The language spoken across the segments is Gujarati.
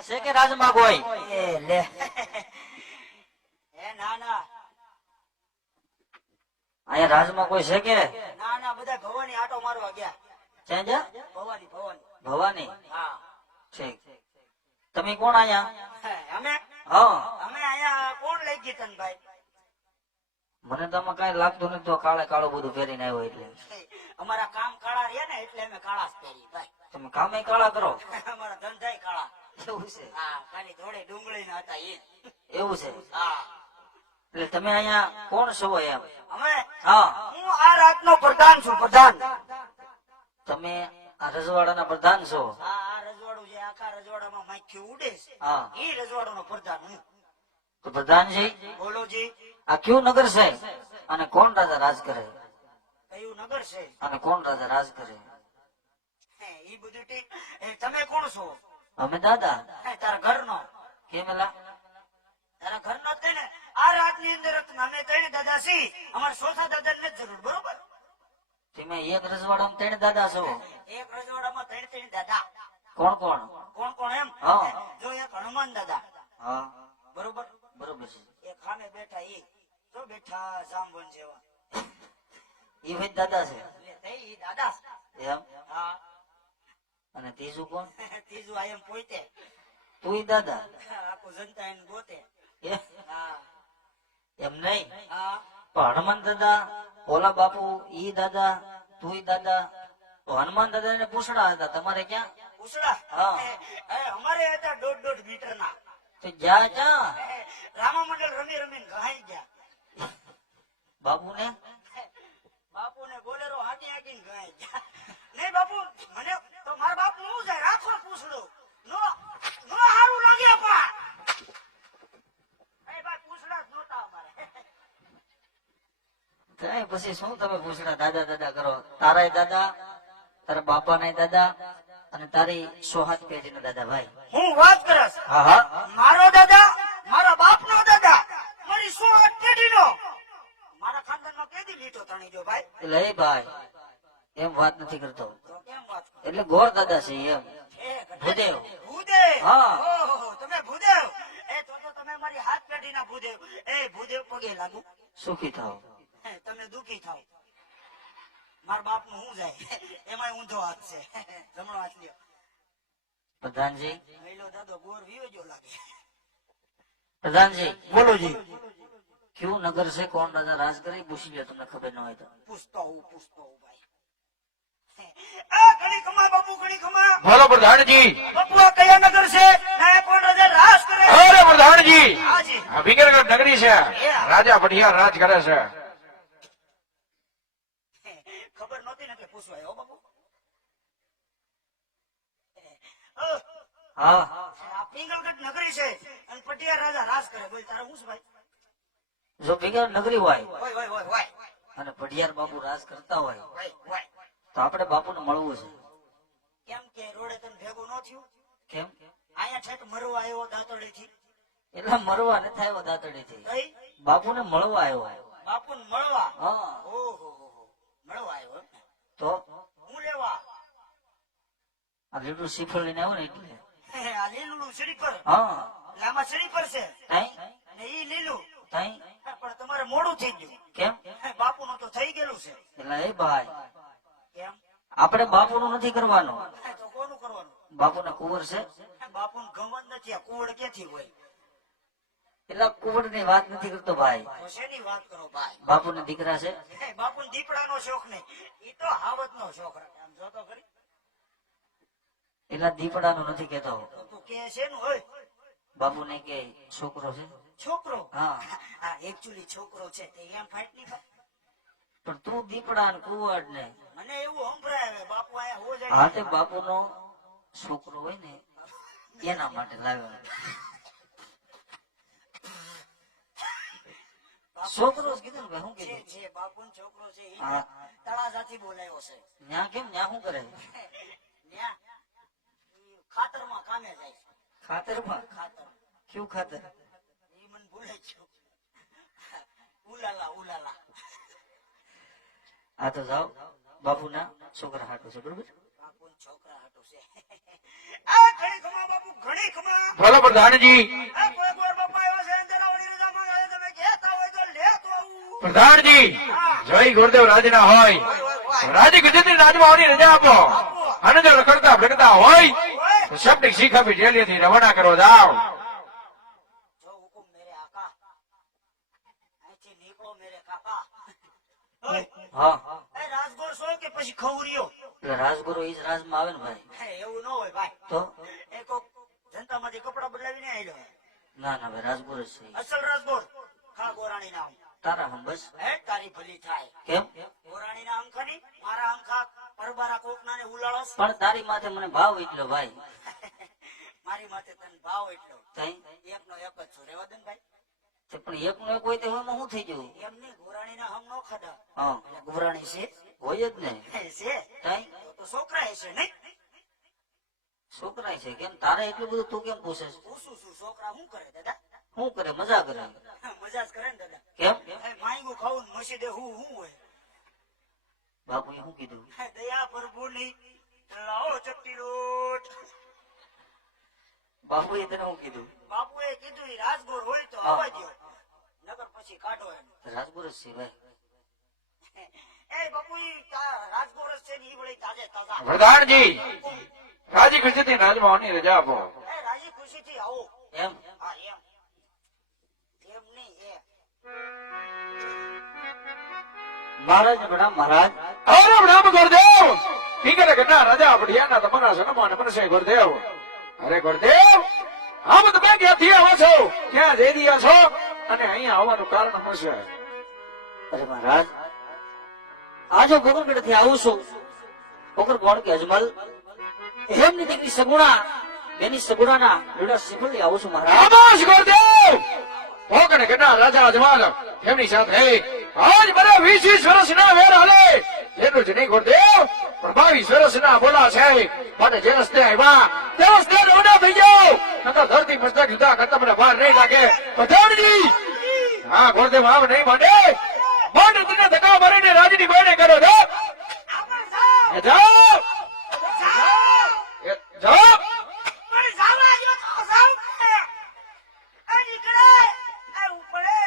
અહીંયા છે કે રાજમાં કોઈ? એ લે એ ના ના અહીંયા રાજમાં કોઈ છે કે? ના ના બધા ભવાની આટો મારવા ગયા. ક્યાં જા? ભવાની ભવાની. ભવાની? હા ઠીક. તમે કોણ અહીંયા? અમે હા, અમે અહીંયા કોણ લઈ ગઈ તન ભાઈ? મને તો આમાં કઈ લાગતું નથી. તો કાળે કાળું બધું પહેરીને આવ્યો એટલે. અમારા કામ કાળા રહ્યા ને એટલે અમે કાળા જ પહેરી ભાઈ. તમે કામે કાળા કરો? અમારા ધંધાય કાળા. એવું છે? હા ખાલી થોડે ડુંગળી ના હતા એ. એવું છે? હા એટલે તમે અહીંયા કોણ છો એમ? અમે હા, હું આ રાતનો પ્રધાન છું. પ્રધાન. તમે આ રજવાડાના પ્રધાન છો? આ રજવાડું છે આખા રજવાડામાં માખી ઉડે છે. હા, એ રજવાડાનો પ્રધાન હું. તો પ્રધાનજી બોલો જી. આ કયું નગર છે અને કોણ રાજા રાજ કરે? કયું નગર છે? અને કોણ રાજા રાજ કરે? એ બધું ઠીક. તમે કોણ છો? અમે દાદા. તારા ઘરનો? કેમ એલા? તારા ઘરનો જ ને. આ રાતની અંદર અમે ત્રણ દાદા છીએ. અમારે ચોથા દાદા ને જરૂર. બરોબર? તમે એક રજવાડામાં ત્રણ દાદા છો? એક રજવાડામાં ત્રણ ત્રણ દાદા. કોણ કોણ? કોણ કોણ એમ? હા. જો એક હનુમાન દાદા. હા, બરોબર. બરોબર છે. એક સામે બેઠા એ જો બેઠા જામવન જેવા. એ ભાઈ દાદા છે એટલે તે ઈ દાદા છે. એમ? હા. અને ત્રીજું કોણ? ત્રીજું આ એમ પોતે તું દાદા? આખું જનતા એને ગોતે. એ હા એમ નહીં, હા પણ હનુમાન દાદા, ભોલા બાપુ, ઈ દાદા, તું દાદા. તો હનુમાન દાદા ને પૂછડા હતા, તમારે ક્યાં? ઉસળા. હા. અમારે હતા 1.5 મીટર ના. તો જ્યાં જ્યાં રામા મંડળ રમી રમીને ઘાઈ ગયા. બાપુ ને બાપુ ને બોલેરો હાકી હાકીને ઘાઈ ગયા. નહીં બાપુ મને તો મારા બાપ નું જાય રાખો પૂછડું. નો નો હારું લાગે પા. એ ભાઈ પૂછડા જ નહોતા અમારે. કઈ પછી શું તમે પૂછડા દાદા દાદા કરો? તારા દાદા, તારા બાપા ના દાદા અને તારી સોહાત પેઢી ના દાદા. ભાઈ હું વાત કરસ. હા હા, મારો દાદા, મારા બાપ નો દાદા, મારી સોહત પેઢી નો. મારા ખાનદાન માં કેદી લીટો તણી ગયો ભાઈ? એટલે એ ભાઈ એમ વાત નથી કરતો. તો કેમ વાત કરો? એટલે ગોળ દાદા છે એમ. ભૂદેવ. ભૂદેવ. હા. ઓહો તમે ભૂદેવ. એ તો તમે મારી હાથ પેઢી ના ભૂદેવ. એ ભૂદેવ પગે લાગુ. સુખી થાવ. તમે દુખી થાવ. મારા બાપ નું શું જાય? એમાં ઊંધો હાથ છે. જમણો હાથ લ્યો. પ્રધાનજી, મેલો દાદો ગોર વિયો જો લાગે. પ્રધાનજી બોલો જી. કયું નગર છે, કોણ રાજા રાજ કરે? પૂછી લો, તમને ખબર ન હોય તો. પૂછતો હું ભાઈ. આ ઘણી ખમા બાપુ, ઘણી ખમા. બોલો પ્રધાનજી. બાપુ આ કયા નગર છે? ના કોણ રાજા રાજ કરે? અરે પ્રધાનજી, હાજી. આ વિકરગઢ નગરી છે. રાજા ભટિયાર રાજ કરે છે. ખબર નહોતી ને એટલે પૂછવા આવ્યો બાપુ. હા, આ પિંગલગઢ નગરી છે અને પટિયાર રાજા રાજ કરે. બોલ તારે શું છે ભાઈ? જો ભેગા નગરી હોય ઓય ઓય ઓય ઓય અને પઢિયાર બાપુ રાજ કરતા હોય ઓય ઓય. તો આપણે બાપુને મળવું છે. કેમ કે રોડે તને ભેગું ન થયું? કેમ? અહીંયા ઠેક મરવા આવ્યો દાંતરડી થી. એટલે મરવા નથી આવ્યો દાંતડી થી, કઈ? બાપુને મળવા આવ્યો. બાપુને મળવા. હા, ઓહો મળવા આવ્યો એમ ને? તો હું લેવા. આ લીલું શ્રીફળ લઈને આવ્યો ને એટલે. આ લીલું સીડી પર. હા, એટલે આમાં સીડી પર છે તઈ અને ઈ લીલું. તઈ પણ તમારે મોડું થઈ ગયું. કેમ? બાપુ નું તો થઈ ગયેલું છે. એટલે એ ભાઈ કેમ? આપણે બાપુનું નથી કરવાનું. તો કોનું કરવાનું? બાપુના કુંવર છે બાપુ નું ગમત નથી. આ કુવડ ક્યાંથી હોય? એટલે કુંવર ની વાત નથી કરતો ભાઈ. તો શેની વાત કરો ભાઈ? બાપુના દીકરા છે. બાપુ દીપડા નો શોખ નહીં. ઈ તો હાવત નો શોખ રાખે. આમ જોતો ખરી. એટલે દીપડાનું નથી કેતો. તો તું કે છે ને હોય બાપુને કે છોકરો છે. છોકરો. હા, આ એકચ્યુઅલી છોકરો છે તે એમ ફાઈટ નહીં થાય. પણ તું દીપડા ને કુંવર ને મને એવું સંભળાય હવે બાપુ આયા હો જાય. હાથે બાપુનો છોકરો હોય ને એના માટે લાવ્યો. છોકરો જ કીધું ને ભાઈ. શું કીધું? છે બાપુ નો છોકરો છે ઈ હા. તળાજાથી બોલાયો છે. ન્યા કેમ? ન્યા શું કરે? ન્યા ઈ ખાતરમાં કામે જાય છે. ખાતરમાં? ખાતર. કયું ખાતર? ઈ મને ભૂલે ગયો. Ulala Ulala. આ તો જાઓ બાપુના છોકરા હાટું છે, બરોબર? બાપુ છોકરા હાટું છે. આ ઘણી ખમા બાપુ, ઘણી ખમા. બોલો પ્રધાનજી કોઈ ગોર બાપા આવ્યા છે અંધારાવાળી રજા માંગે છે. તમે કહેતા હોય તો લેતો આવું. પ્રધાનજી જય ગુરુદેવ રાજના હોય રાજી ગુજરાતી રાજમાં આવવાની રજા આપો અને જો રખડતા ભટકતા હોય તો શબ્દ શીખ આપી જેલીથી રવાના કરો જાઓ જો હુકુમ મેરે આકા. અહીંથી નીકળો મેરે કાકા. ઓય, હા એ રાજગોર છો કે પછી ખવરીયો? એટલે રાજગુરુ ઈ જ રાજમાં આવે ને ભાઈ. હે, એવું ન હોય ભાઈ. તો એ કોક જનતામાંથી કપડાં બદલાવીને આયલો. ના ના ભાઈ રાજગુરુ જ છે ઈ. અસલ રાજગોર ખા ગોરાણી નામ. તારા હમ બસ હે, તારી ભલી થાય. કેમ ગોરાણી ના અંખાની મારા અંખા પરબારા કોકના ને ઉલાળસ. પણ તારી માથે મને ભાવ એટલો ભાઈ. મારી માથે તને ભાવ એટલો. તઈ એકનો એક જ છું. રેવા દે ને ભાઈ. તે પણ એક નો એક હોય તો એમાં શું થઈ ગયું? એમ નહીં, ગોરાણી ના હમ નો ખાધા. હા એટલે ગોરાણી છે હોય જ ને. હે, છે તઈ તો છોકરા હશે નહીં? છોકરા છે કેમ તારે એટલું બધું તું કેમ પૂછે છે? પૂછું છું છોકરા શું કરે દાદા? શું કરે મજા કરે મજા જ કરે ને દાદા. કેમ એ માંગ્યું ખાવું ને મસીદે હું હોય. બાપુએ શું કીધું? હે, દયા પ્રભુની લાવો ચપટી લોટ. બાપુએ તને શું કીધું? બાપુએ કીધું ઈ રાજગોર હોય તો હા. આવવા દ્યો, નકર પછી કાઢો એમ. રાજગુરુ જ છે ભાઈ. એ બાપુ ઈ રાજગોર જ છે ને ઈ વળી તાજે તાજા. પ્રધાનજી રાજી ગુજરાતી રાજમાં આવવાની રજા આપો એ રાજી ખુશીથી આવો. એમ હા, એમ નહીં એ. મહારાજ ને પ્રણામ મહારાજ. અરે પ્રણામ ગુરુદેવ ઠીક ઘરના રાજા પડિયાના તમારા સન્માન મળશે ગુરુદેવ અરે ગુરુદેવ આમ તમે ક્યાંથી આવો છો ક્યાં જઈ રહ્યા છો અને અહીંયા આવવાનું કારણ શું છે અરે મહારાજ આજે ગોકુળગઢ થી આવું છું. ગોકુળ કોણ કે અજમલ એમની દીકરી સગુણા એની સગુણાના લીડા શીખવડી આવું છું મહારાજ. આબાશ ગુરુદેવ ભોગણ ઘરના રાજા અજમાલ એમની સાથે આજ મને 20 વર્ષના વેર હાલે એટલું જ નહીં ગુરુદેવ પણ 22 વર્ષના બોલા છે માટે જે રસ્તે આવ્યા તે રસ્તે રવાના થઈ જાઓ નકર ધરતી મસ્તક જુદા કરતા મને બહાર નહીં લાગે પ્રધાનજી હા ગુરુદેવ આમ નહીં માંડે તને ધક્કા મારીને રાજની બાયણે કરો છો આપણે જાઓ. એ જાઓ જાઓ. એ જાઓ પણ જાવા દ્યો તો જાવ કે. એ નીકળે. એ ઉપડે.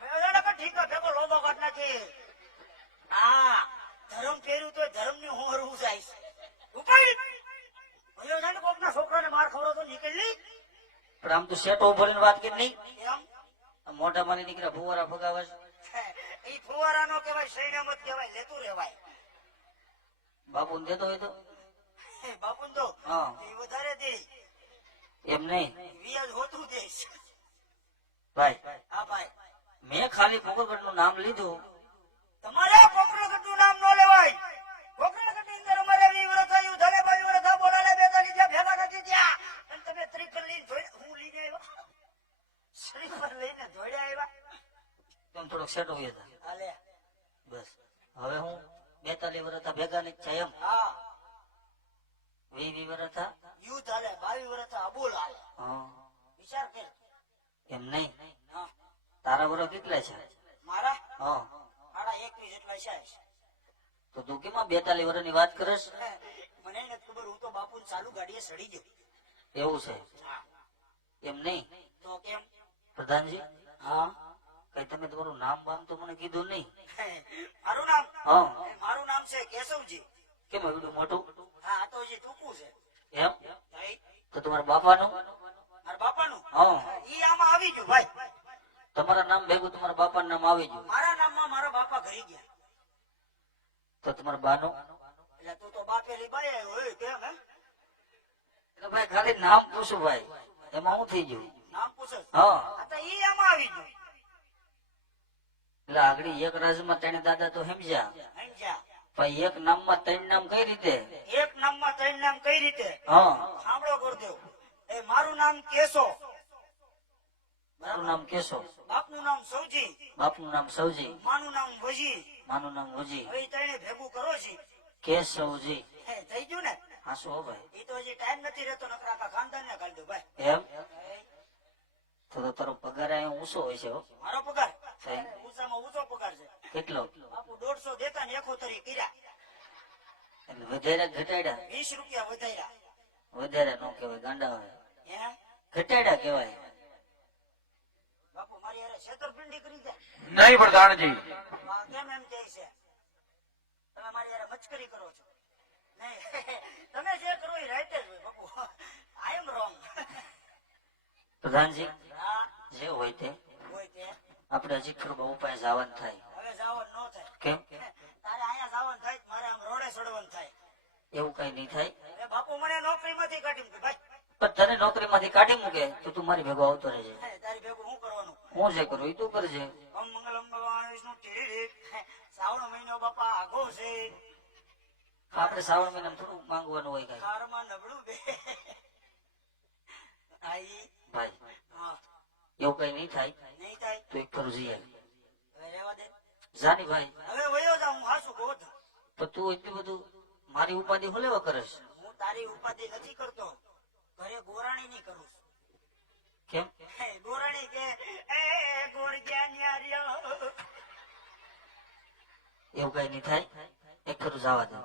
મેળાના પર ઠીક ભેગો લોબો કાઢ નાખે. હા, ધર્મ પહેર્યું તો ધર્મની હોરું જાય છે. ઉપડ. ભયો જાને કોકના છોકરાને માર ખવડો તો નીકળી. પણ આમ તો સેટો ભરીને વાત કરી નહીં. એમ આ મોઢા મારી દીકરા ફુવારા ફગાવે છે. ઈ ફુવારાનો કહેવાય, સૈન્યમત કહેવાય, લેતું રહેવાય. બાપુ દેતો હોય તો બાપુન તો હા ઈ વધારે દે. એમ નહીં વ્યાજ હોતું દેશ. ભાઈ. હા ભાઈ, મેં ખાલી ગોકુળગઢ નું નામ લીધું. તમારે કોકરાગઢનું નામ ન લેવાય. કોકરાગઢની અંદર અમારે 20 વર્ષ થયું, ધલે 22 વર્ષ થયા, બોલાને બેતાલી ત્યાં ભેગા નથી થયા. અને તમે ત્રિકલ લઈને હું લઈને આવ્યા. શ્રીફળ લઈને દોડ્યા આવ્યા. તેમ થોડોક સેટો હોય હતા. હાલે. બસ હવે હું 42 વર્ષ ભેગા નથી થયા એમ. હા, 20 વર્ષ થયા. યુદ્ધ હાલે, 22 વર્ષ થયા, અબોલ હાલે. હા વિચાર કર. એમ નહીં હા, તારા વર્ષ કેટલા છે? મારા હા સાડા 21 જેટલા છે. તો તું કેમ 42 વર્ષની વાત કરસ? મને નથી ખબર, હું તો બાપુ ચાલુ ગાડીએ સડી ગયો. એવું છે હા, એમ નહીં. તો કેમ? પ્રધાનજી હા, કઈ તમે તમારું નામ બામ તો મને કીધું નહીં. મારું નામ હા મારું નામ છે કેશવજી. કેમ એવડું મોટું? હા, આ તો હજી ટૂંકું છે. એમ ભાઈ, તો તમારા બાપાનું? મારા બાપાનું હા ઈ આમાં આવી ગયું ભાઈ. તમારા નામ ભેગું તમારા બાપાનું નામ આવી ગયું. મારા નામમાં મારા બાપા ઘરી ગયા. તો તમારા બાનું? એટલે તું તો બાપેલી બાઈ આવ્યો હોય કેમ હે? એટલે ભાઈ ખાલી નામ પૂછું ભાઈ, એમાં શું થઈ ગયું? નામ પૂછે હા આ તો ઈ આમાં આવી ગયું. એટલે આગળ એક રાજમાં ત્રણ દાદા તો સમજ્યા, સમજ્યા? પણ એક નામમાં ત્રણ નામ કઈ રીતે? એક નામમાં ત્રણ નામ કઈ રીતે? હા સાંભળો ગુરુદેવ. એ મારું નામ કેશો, મારું નામ કેશો, બાપનું નામ સૌજી, બાપનું નામ સૌજી, માનું નામ વજી. માનું નામ વજી. હવે ઈ ત્રણે ભેગું કરો છે. કેશવજી. હે, થઈ ગયું ને? હા શું હો ભાઈ? ઈ તો હજી ટાઈમ નથી રહેતો, નકર આખા ખાનદાનને કાઢી દઉં ભાઈ. એમ તો તારો પગાર અહીંયા ઊંચો હોય છે હો. મારો પગાર સાહેબ. ઊંચામાં ઊંચો પગાર છે. કેટલો? બાપુ 150 દેતા ને 71 કર્યા. એટલે વધારે ઘટાડ્યા? 20 રૂપિયા વધાર્યા. વધારે નો કહેવાય, ગાંડા હોય. ઘટાડ્યા કહેવાય. બાપુ મારી હારે છેતરપિંડી કરી છે. નહીં પ્રધાનજી, આ કેમ એમ કહે છે? તમે મારી હારે મચકરી કરો છો. નહીં, તમે જે કરો એ રાઈટ જ હોય બાપુ. આઈ એમ રોંગ. પ્રધાનજી હા, જે હોય તે હોય તે. આપણે હજી ખરું ઉપાય જવાનું થાય. હવે જાવન ન થાય. કેમ? તારે અહીંયા જાવન થાય, મારે આમ રોડે ચડવાનું થાય. એવું કઈ નહીં થાય. એ બાપુ મને નોકરીમાંથી કાઢી મૂકી ભાઈ. પણ તને નોકરીમાંથી કાઢી મૂકે તો તું મારી ભેગો આવતો રહેજે. તારી ભેગું શું કરવાનું? હું જે કરું એ તું કરજે. ઓમ મંગલમ ભગવાન વિષ્ણુ ટીરીક. શ્રાવણ મહિનો બાપા આગો છે. આપણે શ્રાવણ મહિનામાં થોડું માંગવાનું હોય કઈ. કારમાં નબળું બે. આઈ ભાઈ હા, એવું કઈ નહીં થાય નહીં થાય. તો એક કરું જઈ આવી. હવે રહેવા દે. જાની ભાઈ હવે વયો જા, હું હાસુ કહું છું. પણ તું એટલું બધું મારી ઉપાધિ હું લેવા કરસ? હું તારી ઉપાધિ નથી કરતો, ઘરે ગોરાણી ની કરું છું. કેમ? ગોરાણી કે એ ગોરગ્યા ન્યાર્યો. એવું કઈ નહીં થાય. એક કરું જવા દે.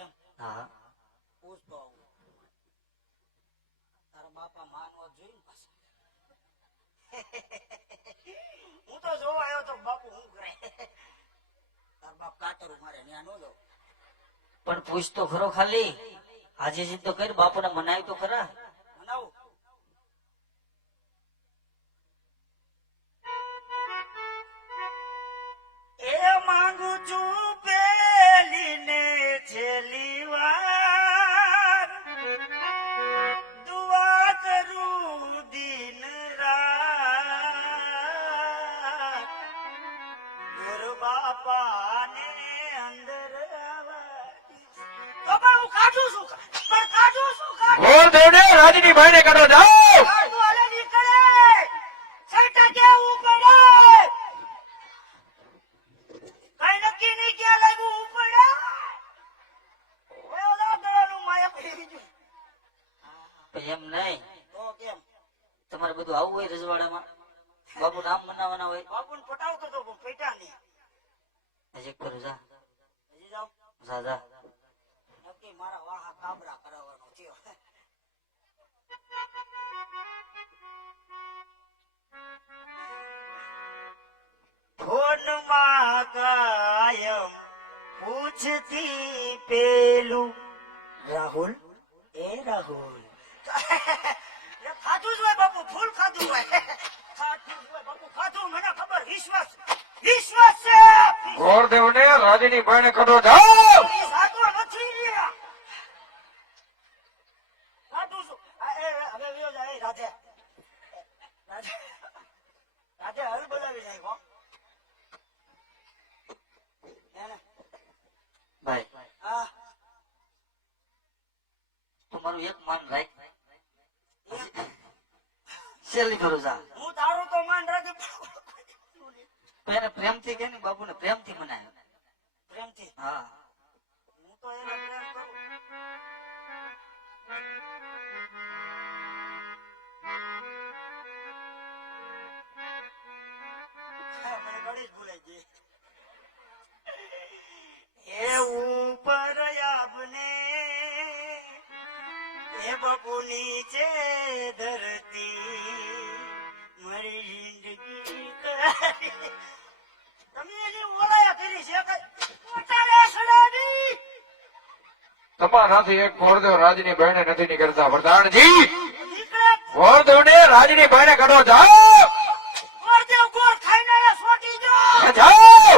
એમ હા પૂછતો આવું. તારા બાપા માનવા જોઈને પાછા. હું તો જોવા આવ્યો તો બાપુ હું કરે. તાર બાપ કાતરું મારે ન્યા નો દો. પણ પૂછ તો ખરો ખાલી. આજે જીત તો કરી બાપુને મનાવી તો ખરા. મનાવું. એ માંગુ છું પેલી ને છેલ્લી વાર, દુઆ કરું દિન રાત, ઘર બાપાને અંદર આવવા. તો પણ હું કાઢું છું, પણ કાઢું છું, કાઢું. ઘોર દેવને રાજની ભાઈને કાઢો જાઓ. કાઢું હાલે નીકળે. છેટા કેવું પડે. કઈ નક્કી નહીં ક્યાં લાગ્યું પડે. ઓય ઓલા ગળાનું માયા પડી ગયું. પણ એમ નહીં. તો કેમ? તમારે બધું આવું હોય રજવાડામાં? બાપુ નામ મનાવવાના હોય. બાપુને પટાવતો તો પણ પૈટા નહીં. હજી એક કરું જા. હજી જાઓ. જા જા. નક્કી મારા વાહા કાબરા કરાવવાનો થયો. ફોનમાં કાયમ પૂછતી પેલું રાહુલ, એ રાહુલ. ખાધું જ હોય બાપુ, ફૂલ ખાધું હોય. ખાધું જ હોય બાપુ, ખાધું. મને ખબર, વિશ્વાસ વિશ્વાસ છે. ઘોર દેવને રાજની ભાઈને કાઢો જાઓ. ઈ સાચો નથી લ્યા. ખાધું છું. હવે વયો જા. એ રાધે રાધે રાધે હલ બોલાવી નાખ્યો. એને ભાઈ હા, તમારું એક માન રાખ. છેલ્લી કરું જા. હું તારું તો માન રાખી. તો એને પ્રેમથી કે બાપુને પ્રેમથી મનાય. પ્રેમથી. હા હું તો એને પ્રેમ કરું. હા, મને ઘડી જ ભૂલાઈ ગઈ. એ ઉપર આપને એ બાપુ નીચે ધરતી મારી જિંદગી કરી. તમે એની ઓલાયા કરી છે કઈ પોતાને સડાવી. તમારાથી એક ઘોરદેવ રાજની ભાઈને નથી નીકળતા પ્રધાનજી. નીકળે ઘોરદેવને રાજની ભાઈને કાઢો જાઓ. ગોરદેવ ગોર ખાઈને સોટી જો. જાઓ.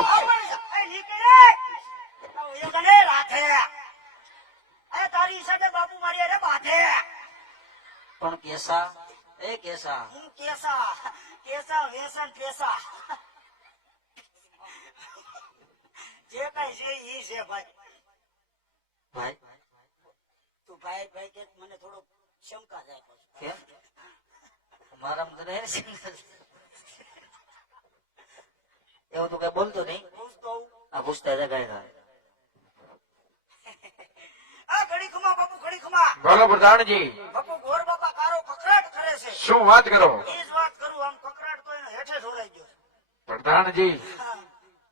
નીકળે એ ગણે રાધે. અરે તારી સાથે બાપુ મારી અરે બાધે. પણ કેસા એ કેસા હું કેસા કેસા વેસન પેસા જે કઈ છે ઈ છે ભાઈ. ભાઈ તું ભાઈ ભાઈ કે મને થોડો શંકા જાય પછી. કેમ? મારા મને એવું તો કઈ બોલતો નહીં. પૂછતો હોઉં. આ પૂછતા જગાય. આ ઘડી ખમા બાપુ, ઘડી ખમા. બોલો પ્રધાનજી. બાપુ ગોર બાપા કારો કકરાટ કરે છે. શું વાત કરો? એ જ વાત કરું. આમ કકરાટ તો એને હેઠે ઢોળાઈ ગયો. પ્રધાનજી, હા.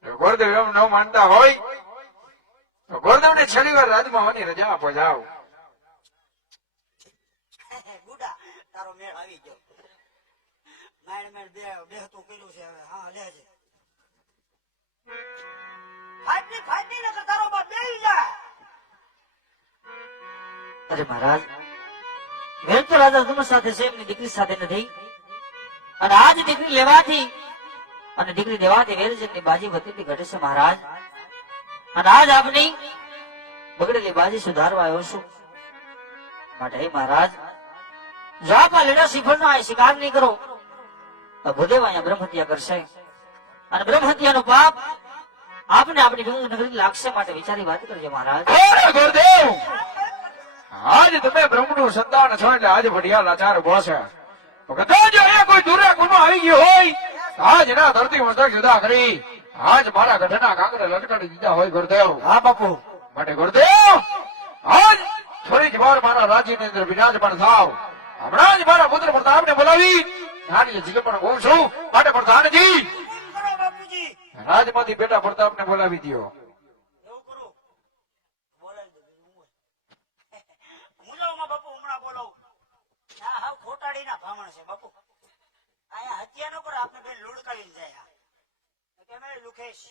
ગોરદેવ એમ ન માનતા હોય તો ગોરદેવને છેલ્લી વાર રાજમાં હોવાની રજા આપો જાઓ. ગુડા તારો મેળ આવી ગયો મેળ બેહતું કર્યું છે હવે હા લે છે ફાટી નકર તારો બાપ બેહી જાય અરે મહારાજ વેર તો રાજા ધર્મ સાથે છે એમની દીકરી સાથે નથી અને આજ દીકરી લેવાથી અને દીકરી દેવાથી વેરજનની બાજી વધતી ઘટે છે મહારાજ અને આજ આપની બગડેલી બાજી સુધારવા આવ્યો છું માટે હે મહારાજ જો આપ આ લીલા શ્રીફળનો આ શિકાર નહીં કરો તો ભૂદેવ અહીંયા બ્રહ્મહત્યા કરશે અને બ્રહ્મહત્યાનું પાપ આપને આપણી ગંગ નગરી લાગશે માટે વિચારી વાત કરજો મહારાજ અરે ગુરુદેવ આજ તમે બ્રહ્મનું સંતાન છો એટલે આજ ભડિયા લાચાર ઉભો છે કદાચ જો અહીંયા કોઈ દુરે ગુનો આવી ગયો હોય આજ ના ધરતી મસ્તક જુદા કરી આજ મારા ગઢના કાંકરે લટકાડી દીધા હોય ગુરુદેવ હા બાપુ માટે ગુરુદેવ આજ થોડી જ વાર મારા રાજ્યની અંદર વિરાજમાન થાવ હમણાં જ મારા પુત્ર પ્રતાપને બોલાવી નાની જીગે પણ હું છું માટે પ્રધાનજી કરો બાપુજી રાજમાંથી બેટા પ્રતાપને બોલાવી દ્યો એવું કરું બોલાવી દો મુજાવમાં બાપુ હમણાં બોલાવું આ હાવ ખોટાડીના ભામણ છે બાપુ અહીંયા હત્યા ન કરો આપણે બેન લુડકાવીને જાય કે મેં લુખેશ